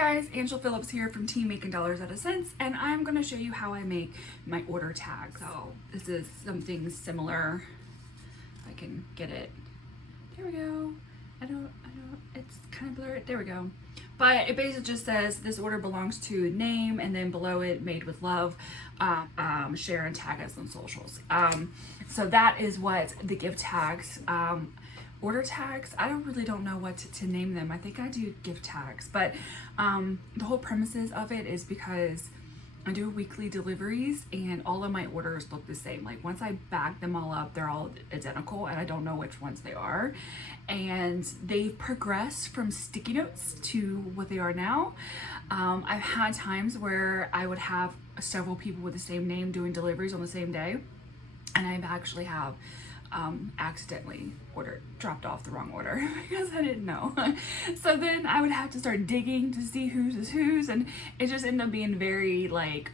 guys, Angela Phillips here from Team Making Dollars Out of Cents, and I'm going to show you how I make my order tag. So this is something similar. If I can get it. There we go. I don't, it's kind of blurred. There we go. But it basically just says this order belongs to name, and then below it, made with love, share and tag us on socials. So that is what the gift tags, order tags, I really don't know what to name them. I think I do gift tags, but the whole premises of it is because I do weekly deliveries and all of my orders look the same. Like once I bag them all up, they're all identical and I don't know which ones they are. And they've progressed from sticky notes to what they are now. I've had times where I would have several people with the same name doing deliveries on the same day. And I've actually have accidentally dropped off the wrong order because I didn't know. So then I would have to start digging to see whose is whose, and it just ended up being very like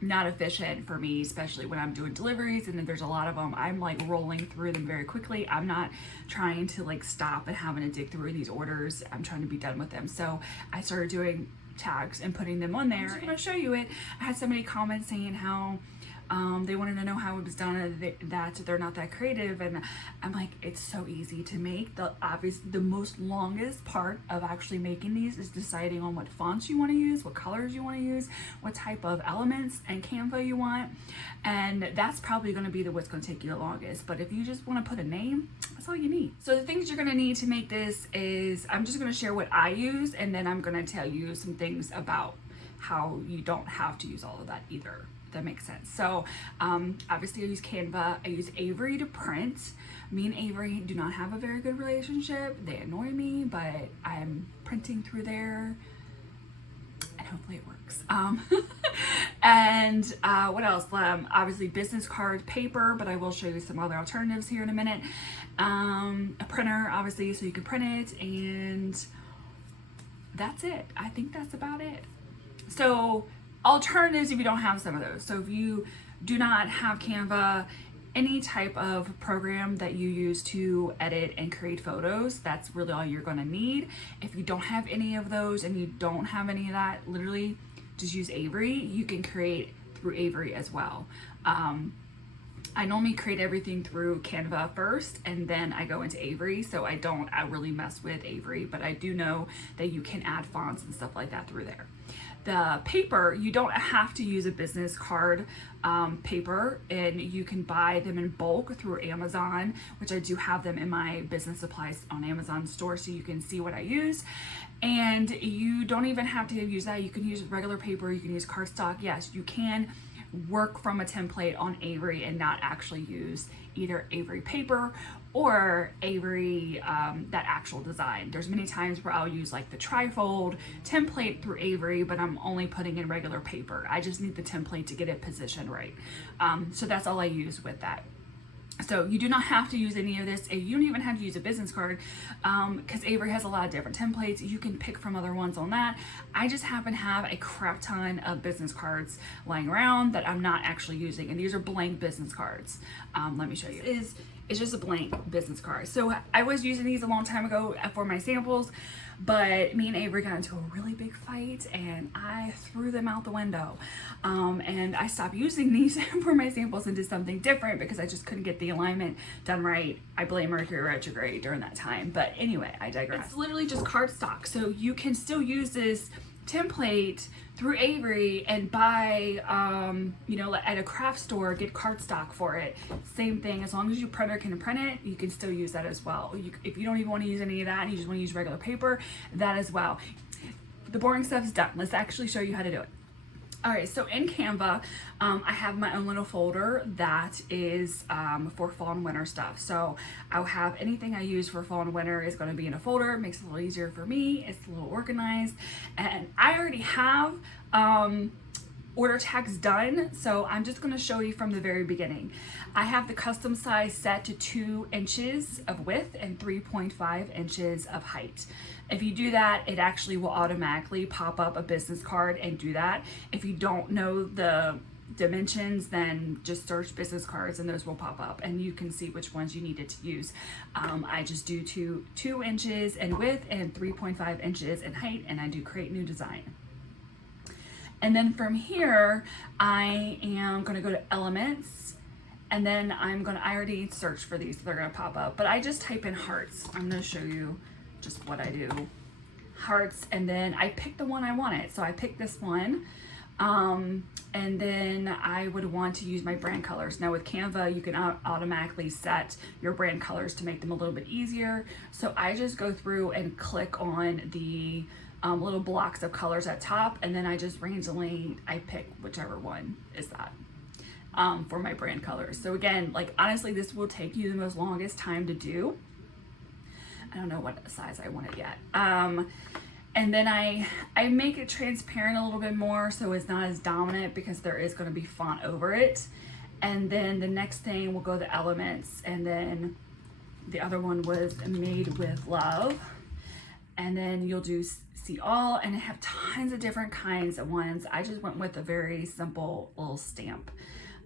not efficient for me, especially when I'm doing deliveries and then there's a lot of them. I'm like rolling through them very quickly. I'm not trying to like stop and having to dig through these orders. I'm trying to be done with them. So I started doing tags and putting them on there. I'm going to show you it. I had so many comments saying how they wanted to know how it was done, and that they're not that creative, and I'm like, it's so easy to make. The most longest part of actually making these is deciding on what fonts you want to use, what colors you want to use, what type of elements and Canva you want, and that's probably going to be what's going to take you the longest. But if you just want to put a name, that's all you need. So the things you're going to need to make this is, I'm just going to share what I use, and then I'm going to tell you some things about how you don't have to use all of that either. That makes sense. So obviously I use Canva. I use Avery to print. Me and Avery do not have a very good relationship. They annoy me, but I'm printing through there and hopefully it works. And what else? Obviously business card paper, but I will show you some other alternatives here in a minute. A printer, obviously, so you can print it, and that's it. I think that's about it. So alternatives if you don't have some of those. So if you do not have Canva, any type of program that you use to edit and create photos, that's really all you're gonna need. If you don't have any of those and you don't have any of that, literally just use Avery. You can create through Avery as well. I normally create everything through Canva first and then I go into Avery, so I really mess with Avery, but I do know that you can add fonts and stuff like that through there. The paper, you don't have to use a business card paper, and you can buy them in bulk through Amazon, which I do have them in my business supplies on Amazon store, so you can see what I use. And you don't even have to use that. You can use regular paper, you can use cardstock. Yes, you can work from a template on Avery and not actually use either Avery paper or Avery, that actual design. There's many times where I'll use like the trifold template through Avery, but I'm only putting in regular paper. I just need the template to get it positioned right. So that's all I use with that. So you do not have to use any of this. You don't even have to use a business card because Avery has a lot of different templates. You can pick from other ones on that. I just happen to have a crap ton of business cards lying around that I'm not actually using, and these are blank business cards. Let me show you. It's just a blank business card. So I was using these a long time ago for my samples, but me and Avery got into a really big fight and I threw them out the window. And I stopped using these for my samples and did something different because I just couldn't get the alignment done right. I blame Mercury retrograde during that time. But anyway, I digress. It's literally just cardstock. So you can still use this template through Avery and buy, you know, at a craft store, get cardstock for it. Same thing, as long as your printer can print it, you can still use that as well. If you don't even want to use any of that and you just want to use regular paper, that as well. The boring stuff's done. Let's actually show you how to do it. All right, so in Canva, I have my own little folder that is for fall and winter stuff. So I'll have anything I use for fall and winter is going to be in a folder. It makes it a little easier for me. It's a little organized. And I already have order tags done, so I'm just going to show you from the very beginning. I have the custom size set to 2 inches of width and 3.5 inches of height. If you do that, it actually will automatically pop up a business card and do that. If you don't know the dimensions, then just search business cards and those will pop up and you can see which ones you needed to use. I just do 2 inches in width and 3.5 inches in height, and I do create new design. And then from here, I am going to go to elements, and then I already searched for these, so they're going to pop up, but I just type in hearts. I'm going to show you just what I do. Hearts, and then I pick the one I wanted. So I picked this one, and then I would want to use my brand colors. Now with Canva, you can automatically set your brand colors to make them a little bit easier. So I just go through and click on the little blocks of colors at top, and then I just randomly, I pick whichever one is that for my brand colors. So again, like honestly, this will take you the most longest time to do. I don't know what size I want it yet. And then I make it transparent a little bit more so it's not as dominant, because there is going to be font over it. And then the next thing will go to elements, and then the other one was made with love. And then you'll do see all, and I have tons of different kinds of ones. I just went with a very simple little stamp.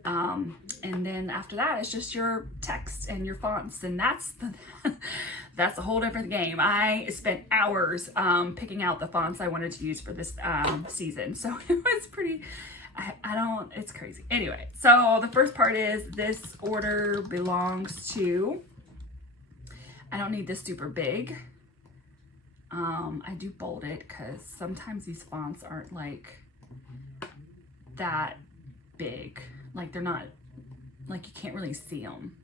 And then after that, it's just your text and your fonts, and that's a whole different game. I spent hours picking out the fonts I wanted to use for this season, so it was pretty. It's crazy. Anyway, so the first part is this order belongs to. I don't need this super big. I do bold it because sometimes these fonts aren't like that big. Like they're not, like you can't really see them.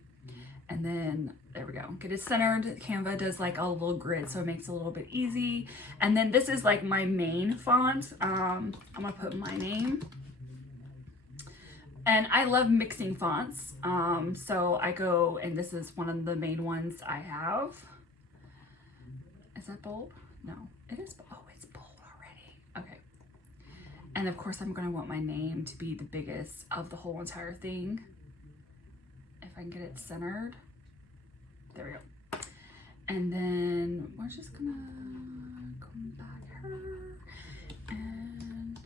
And then there we go. Get it centered. Canva does like a little grid, so it makes it a little bit easy. And then this is like my main font. I'm gonna put my name. And I love mixing fonts. So I go, and this is one of the main ones I have. Is that bold? No, it is. Oh, it's bold already. Okay. And of course, I'm going to want my name to be the biggest of the whole entire thing. If I can get it centered. There we go. And then we're just going to come back here. And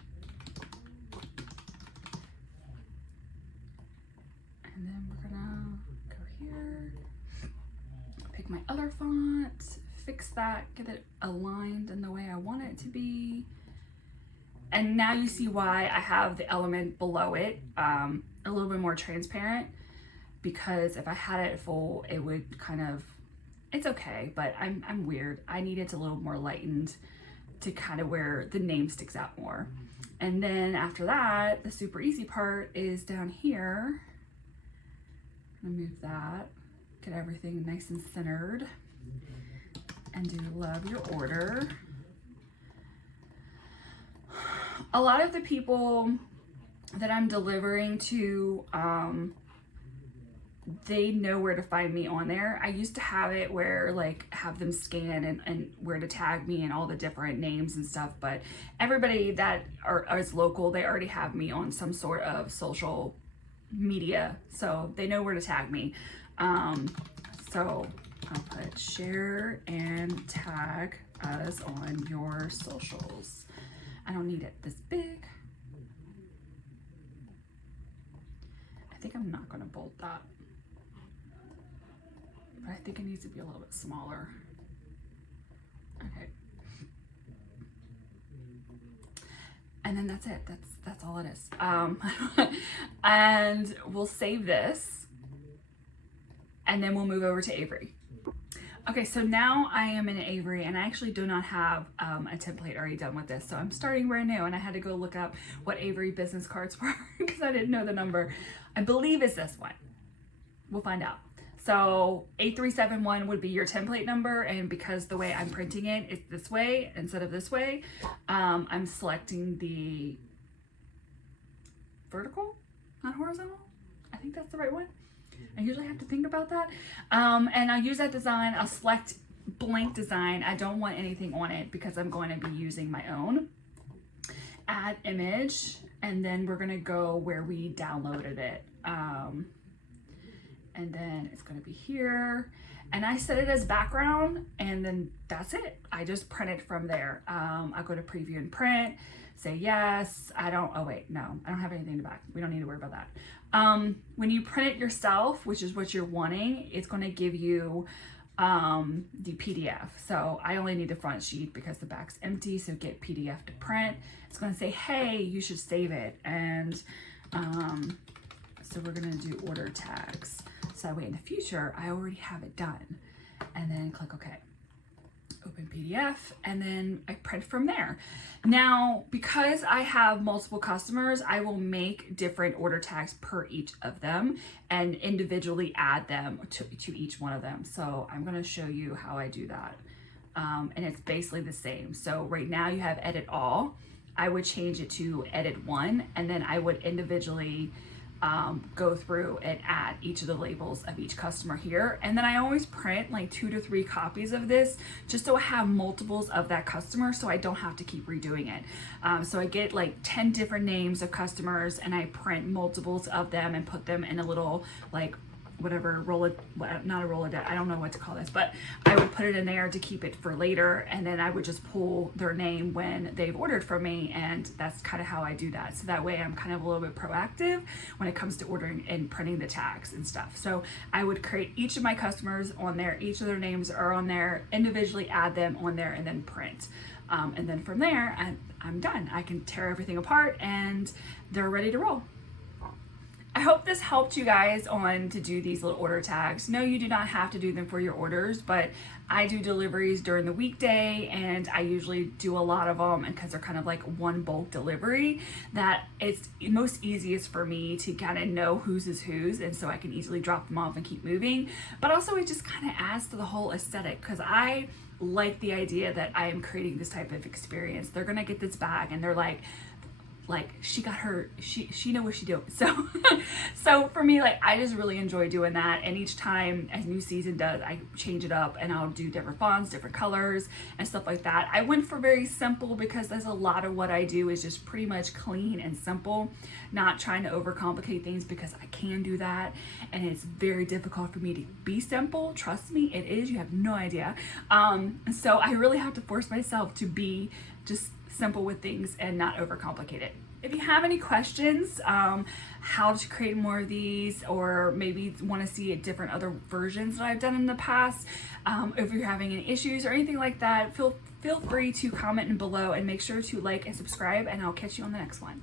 then we're going to go here. Pick my other font. Fix that. Get it aligned in the way I want it to be. And now you see why I have the element below it a little bit more transparent, because if I had it full, it would kind of, it's okay, but I'm weird. I need it a little more lightened to kind of where the name sticks out more. And then after that, the super easy part is down here. I'm gonna move that, get everything nice and centered, and do love your order. A lot of the people that I'm delivering to, they know where to find me on there. I used to have it where like have them scan and where to tag me and all the different names and stuff, but everybody that is local, they already have me on some sort of social media, so they know where to tag me. So I'll put share and tag us on your socials. I don't need it this big. I think I'm not going to bold that, but I think it needs to be a little bit smaller. Okay. And then that's it. That's all it is. And we'll save this, and then we'll move over to Avery. Okay, so now I am in Avery, and I actually do not have a template already done with this, so I'm starting brand new, and I had to go look up what Avery business cards were because I didn't know the number. I believe it's this one. We'll find out. So 8371 would be your template number, and because the way I'm printing it is this way instead of this way, I'm selecting the vertical, not horizontal. I think that's the right one. I usually have to think about that. And I'll use that design. I'll select blank design. I don't want anything on it because I'm going to be using my own. Add image, and then we're going to go where we downloaded it. And then it's going to be here. and I set it as background, and then that's it. I just print it from there. I go to preview and print, say yes. Oh wait, no, I don't have anything in the back. We don't need to worry about that. When you print it yourself, which is what you're wanting, it's going to give you the PDF. So I only need the front sheet because the back's empty. So get PDF to print. It's going to say, hey, you should save it. And so we're going to do order tags. So that way in the future, I already have it done. And then click OK. Open PDF, and then I print from there. Now, because I have multiple customers, I will make different order tags per each of them and individually add them to each one of them. So I'm going to show you how I do that. And it's basically the same. So right now you have edit all. I would change it to edit one, and then I would individually go through and add each of the labels of each customer here. And then I always print like 2 to 3 copies of this just so I have multiples of that customer so I don't have to keep redoing it. So I get like 10 different names of customers and I print multiples of them and put them in a little like whatever not a Rolodex, I don't know what to call this, but I would put it in there to keep it for later, and then I would just pull their name when they've ordered from me, and that's kind of how I do that. So that way I'm kind of a little bit proactive when it comes to ordering and printing the tags and stuff. So I would create each of my customers on there, each of their names are on there, individually add them on there, and then print. And then from there, I'm done. I can tear everything apart and they're ready to roll. I hope this helped you guys on to do these little order tags. No, you do not have to do them for your orders, but I do deliveries during the weekday, and I usually do a lot of them, and because they're kind of like one bulk delivery, that it's most easiest for me to kind of know whose is whose, and so I can easily drop them off and keep moving. But also it just kind of adds to the whole aesthetic, because I like the idea that I am creating this type of experience. They're gonna get this bag and they're like she got her, she know what she doing. So for me, like, I just really enjoy doing that. And each time as new season does, I change it up and I'll do different fonts, different colors and stuff like that. I went for very simple because there's a lot of what I do is just pretty much clean and simple, not trying to overcomplicate things, because I can do that. And it's very difficult for me to be simple. Trust me, it is. You have no idea. So I really have to force myself to be just simple with things and not overcomplicate it. If you have any questions, how to create more of these, or maybe want to see different other versions that I've done in the past, if you're having any issues or anything like that, feel free to comment below, and make sure to like and subscribe, and I'll catch you on the next one.